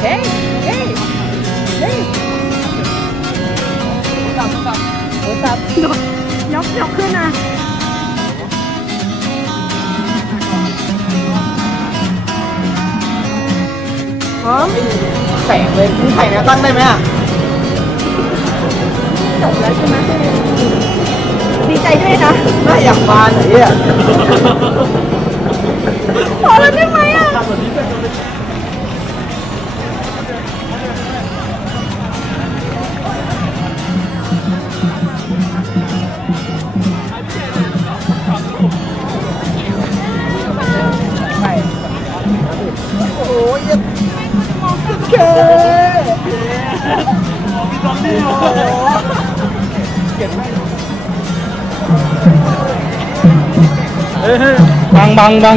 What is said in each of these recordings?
Hey, hey, hey. ตับตับโอ้ตับยกยกขึ้นนะพร้อมแสงเลยมีไข่นวตั้งได้ไหมอะจบแล้วใช่ไหมดีใจด้วยนะน่าอยากมาไหนอะพอแล้วได้ไหมอะ บังบังบัง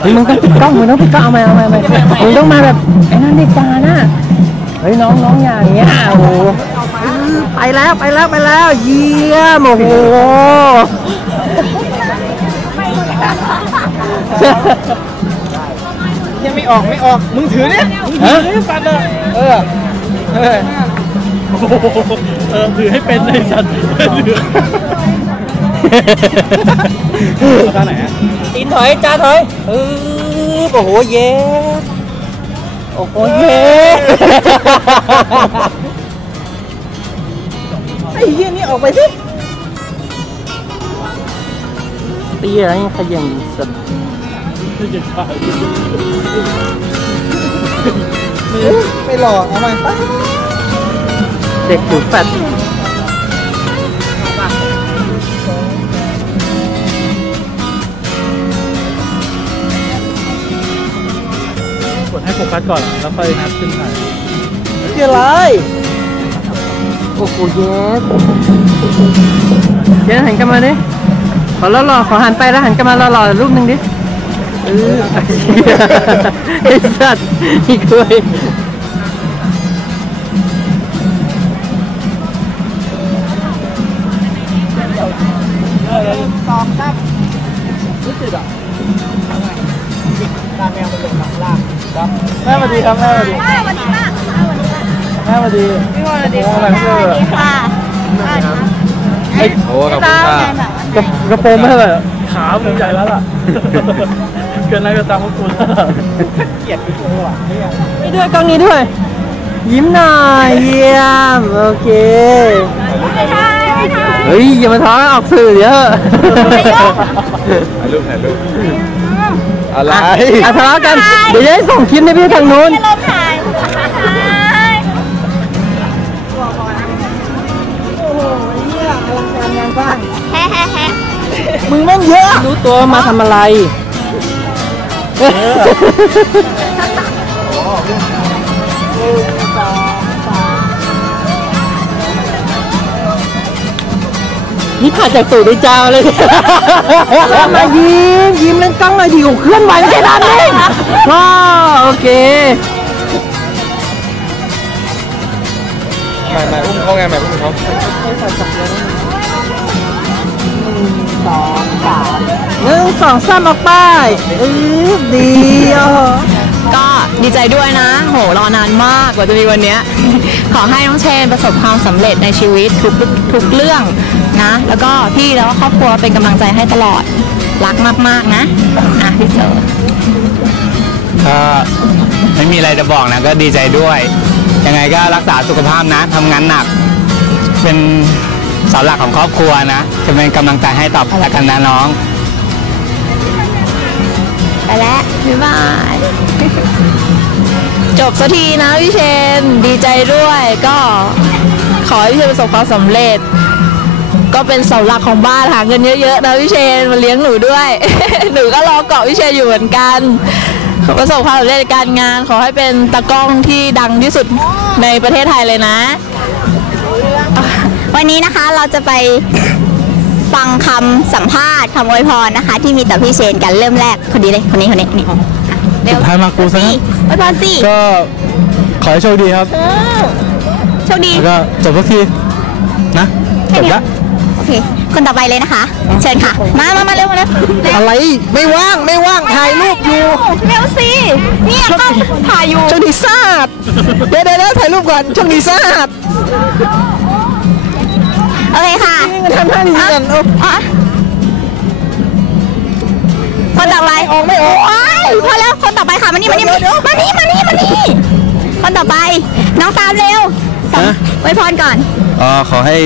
เฮ้ยมึงต้องปิดกล้องมึงต้องปิดกล้องเอาไหมเอาไหมเอาไหมมึงต้องมาแบบไอ้นั่นดีกว่านะเฮ้ยน้องน้องอย่างเงี้ยโอ้โหไปแล้วไปแล้วไปแล้ว เยี่ยมโอ้โหยังไม่ออกไม่ออกมึงถือเนี่ยมึงถือเนี่ยฟันเลยเออ เออเออถือให้เป็นเลยสัตว์ถือท่าไหนอะตีนถอยจ้าถอยเออโอ้โหเย้โอ้โหเย้ไอ้เหี้ยนี่ออกไปสิตีอะไรขยังสัตว์ไม่หล่อเอามาไป เด็กผิวแฟดกดให้โฟกัสก่อน แล้วค่อยนับขึ้นถ่ายเกี่ยอะไรโอ้โหเย้เดี๋ยวหันกลับมาดิ ขอหล่อๆขอหันไปแล้วหันกลับมาหล่อๆรูปหนึ่งดิ เออไอ้สัตว์อีกด้วย ตองครับรู้สึกอะตาแมวมันลงมาล่างครับแม่สวัสดีครับแม่สวัสดีอ้าววันนี้มากอ้าววันนี้มากแม่สวัสดีพี่วอนสวัสดีโอ้อะไรเพื่อค่ะโอ้ขอบคุณค่ะกระกระโปรงไม่เท่าไหร่ขาผมใหญ่แล้วล่ะเกินอะไรก็ตามพวกคุณแล้วล่ะเกลียดกูอะเนี่ยนี่ด้วยกล้องนี้ด้วย ยิ้มหน่อยเยี่ยม โอเคไม่ใช่ไม่ใช่ เฮ้ยอย่ามาท้อออกสื่อเดี๋ยวถ่ายรูปถ่ายรูปอะไรอะทะเลาะกัน เดี๋ยวจะให้ส่งคลิปให้พี่ทางนู้นไม่ลบถ่ายถ่ายโอ้โหเนี่ยอลังการงานสร้างแฮะแฮะแฮะมึงแม่งเยอะ รู้ตัวว่ามาทำอะไร นี่ผ่านจากตูดในจาวเลยมายิ้มยิ้มเล่นกล้องหน่อยดิโอ้เคลื่อนไหวไม่ใช่ด้านเองว้าวโอเคไม่ไม่อุ้มเขาไงไม่อุ้มเขาหนึ่งสองสามออกไปเออดีอะก็ ดีใจด้วยนะ โห รอนานมากกว่าจะมีวันเนี้ยขอให้น้องเชนประสบความสำเร็จในชีวิตทุกทุกเรื่องนะ แล้วก็พี่แล้วก็ครอบครัวเป็นกำลังใจให้ตลอด รักมาก ๆ นะ อะ พี่เจอก็ไม่มีอะไรจะบอกนะ ก็ดีใจด้วย ยังไงก็รักษาสุขภาพนะทำงานหนัก เป็นเสาหลักของครอบครัวนะ จะเป็นกำลังใจให้ต่อไปละกันนะน้อง ไปแล้วบ๊ายบาย จบสักทีนะพี่เชนดีใจด้วยก็ขอให้พี่เชนประสบความสำเร็จ ก็เป็นเสาหลักของบ้านหาเงินเยอะๆนะพี่เชนมาเลี้ยงหนูด้วย หนูก็รอเกาะพี่เชนอยู่เหมือนกันประสบความสำเร็จการงาน ขอให้เป็นตากล้องที่ดังที่สุดในประเทศไทยเลยนะ วันนี้นะคะเราจะไปฟังคำสัมภาษณ์คำอวยพรนะคะ ที่มีต่อพี่เชนกันเริ่มแรกคนนี้เลยคนนี้คนนี้ เร็วท้ายมากูซะงั้นอวยพรสิก็ขอให้โชคดีครับเออโชคดีแล้วก็จบสักทีนะจบละโอเคคนต่อไปเลยนะคะ เชิญค่ะ มามามาเร็วมาเร็วเร็วอะไรไม่ว่างไม่ว่างถ่ายรูปอยู่เร็วสิเนี่ยก็ถ่ายอยู่ช่วงนี้ซาดเดี๋ยวเดี๋ยวเดี๋ยวถ่ายรูปก่อนช่วงนี้ซาดโอเคค่ะทำท่านี่กันโอ้อะคนต่อไปออกไม่ออก พอแล้วคนต่อไปค่ะมานี่มานี่มานี่มานี่มานี่มานี่คนต่อไป น้องตามเร็วสั่งไว้พรก่อนอ๋อขอให้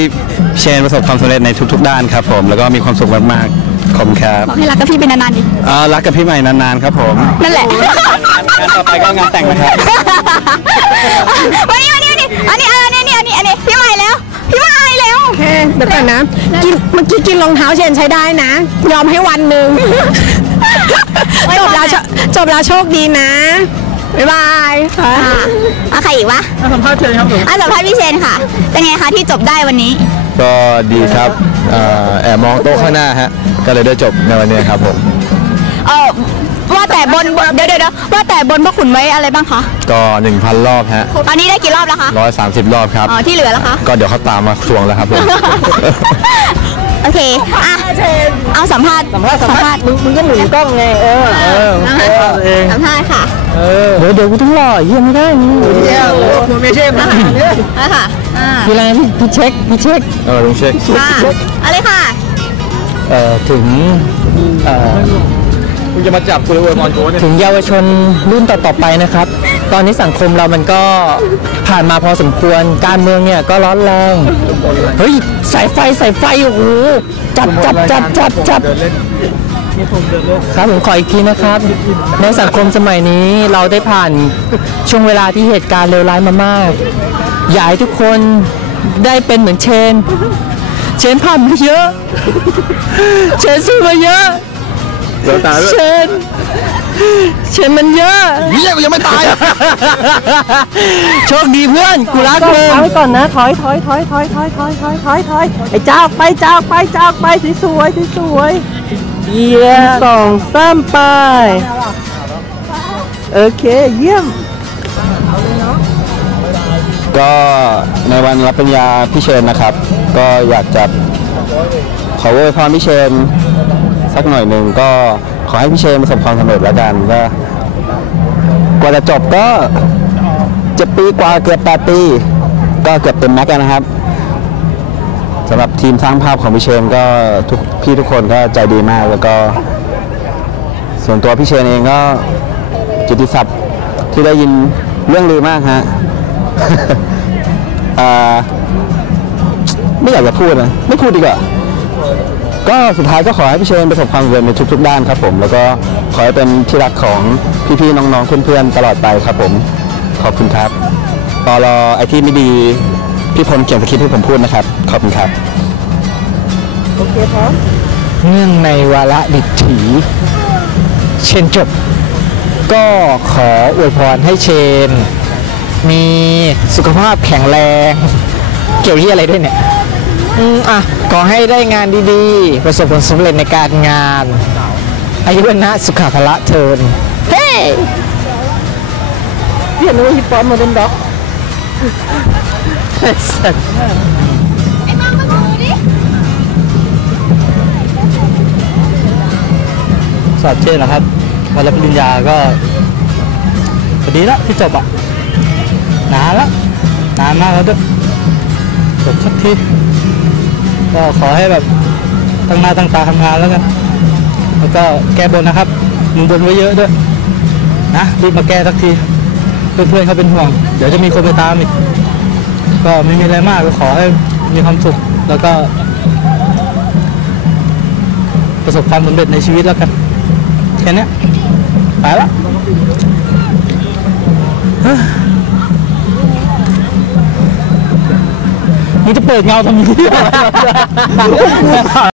เชนประสบความสำเร็จในทุก ๆ ด้านครับผม แล้วก็มีความสุขมากๆขอบคุณครับบอกให้รักกับพี่เป็นนานๆดิอ่ารักกับพี่ใหม่นานๆครับผมนั่นแหละงานต่อไปก็งานแต่งนะครับมานี่มานี่มานี่อันนี้อันนี้อันนี้อันนี้อันนี้พี่ใหม่แล้วพี่ใหม่แล้วเดี๋ยวก่อนนะกินเมื่อกี้กินรองเท้าเชนใช้ได้นะ ยอมให้วันหนึ่ง จบแล้วโชจบแล้วโชคดีนะบ๊ายบายค่ะอะเอาใครอีกวะสัมภาษณ์เชิญครับผมอะสัมภาษณ์พี่เชนค่ะ เป็นไงคะที่จบได้วันนี้ ก็ดีครับเอ่อแอบมองโต๊ะข้างหน้าฮะ ก็เลยได้จบในวันนี้ครับผมเออว่าแต่บนบนเดี๋ยวเดี๋ยวเดี๋ยวว่าแต่บนพระขุนไว้อะไรบ้างคะ ก็1,000รอบฮะ ตอนนี้ได้กี่รอบแล้วคะ130รอบครับ อ๋อที่เหลือแล้วคะ ก็เดี๋ยวเขาตามมาทวงแล้วครับผม โอเค อะ เอาสัมภาษณ์ สัมภาษณ์สัมภาษณ์ มึงมึงก็หมุนกล้องไง เออ เออนะคะเองสัมภาษณ์ค่ะเดี๋ยวเดี๋ยวกูต้องรอเยี่ยมไม่ได้นี่เที่ยวไม่ใช่มาเนี่ยอะค่ะอ่าเวลาพี่พี่เช็คพี่เช็ค เออลุงเช็คอะเอะไรค่ะ เอ่อ ถึง เอ่อคุณจะมาจับคุณเลยอวยพรโค้ชเนี่ยถึงเยาวชนรุ่นต่อๆไปนะครับ ตอนนี้สังคมเรามันก็ผ่านมาพอสมควร การเมืองเนี่ยก็ร้อนแรง เฮ้ยสายไฟสายไฟโอ้โหจับจับจับจับจับครับผมขออีกทีนะครับ ในสังคมสมัยนี้เราได้ผ่านช่วงเวลาที่เหตุการณ์เลวร้ายมามากอยากให้ทุกคนได้เป็นเหมือนเชน เชนผ่านมาเยอะ เชนสู้มาเยอะเดี๋ยวตาด้วยเชน เชนมันเยอะเฮียกูยังไม่ตาย โชคดีเพื่อนกูรักมึงถอยก่อนนะถอยถอยถอยถอยถอยถอยถอยถอยถอยไอ้เจ้าไปเจ้าไปเจ้าไปสวยสวยเยี่ยมสองสามไปโอเคเยี่ยม ก็ในวันรับปริญญาพี่เชนนะครับ ก็อยากจะขออวยพรพี่เชนสักหน่อยหนึ่งก็ ขอให้พี่เชนประสบความสำเร็จแล้วกันก็กว่าจะจบก็เจ็ดปีกว่าเกือบแปดปี ก็เกือบเต็มแม็กซ์นะครับสำหรับทีมสร้างภาพของพี่เชนก็ทุกพี่ทุกคนก็ใจดีมากแล้วก็ ส่วนตัวพี่เชนเองก็จิติศัพท์ที่ได้ยินเรื่องลือมากฮะไม่อยากจะพูดนะ ไม่พูดดีกว่า ก็สุดท้ายก็ขอให้พี่เชนประสบความสำเร็จในทุกๆด้านครับผม แล้วก็ขอให้เป็นที่รักของพี่ๆน้องๆเพื่อนๆตลอดไปครับผม ขอบคุณครับตอรอไอที่ไม่ดีพี่พลเขียนสคริปต์ให้ผมพูดนะครับ ขอบคุณครับ เนื่องในวาระดิถีเชนจบ ก็ขออวยพรให้เชน มีสุขภาพแข็งแรง เกี่ยวที่อะไรด้วยเนี่ย อืมอะขอให้ได้งานดีๆ ประสบผลสำเร็จในการงาน อายุวันนะสุขภาระเทินเฮ้พี่เห็นว่าฮิปปอมมาเป็นด็อกสอบเช่นนะครับวันรับปริญญาก็พอดีล้วที่จบอะนานล้วนานมากแล้วด้วยจบสักที ก็ขอให้แบบตั้งหน้าตั้งตาทำงานแล้วกันแล้วก็แก้บนนะครับมึงบนไว้เยอะด้วยนะรีบมาแก้สักทีเพื่อนๆเขาเป็นห่วง เดี๋ยวจะมีคนไปตามอีกก็ไม่มีอะไรมากก็ขอให้มีความสุขแล้วก็ ประสบความสำเร็จในชีวิตแล้วกันแค่นี้ไปละ มึงจะเปิดเงาทำไม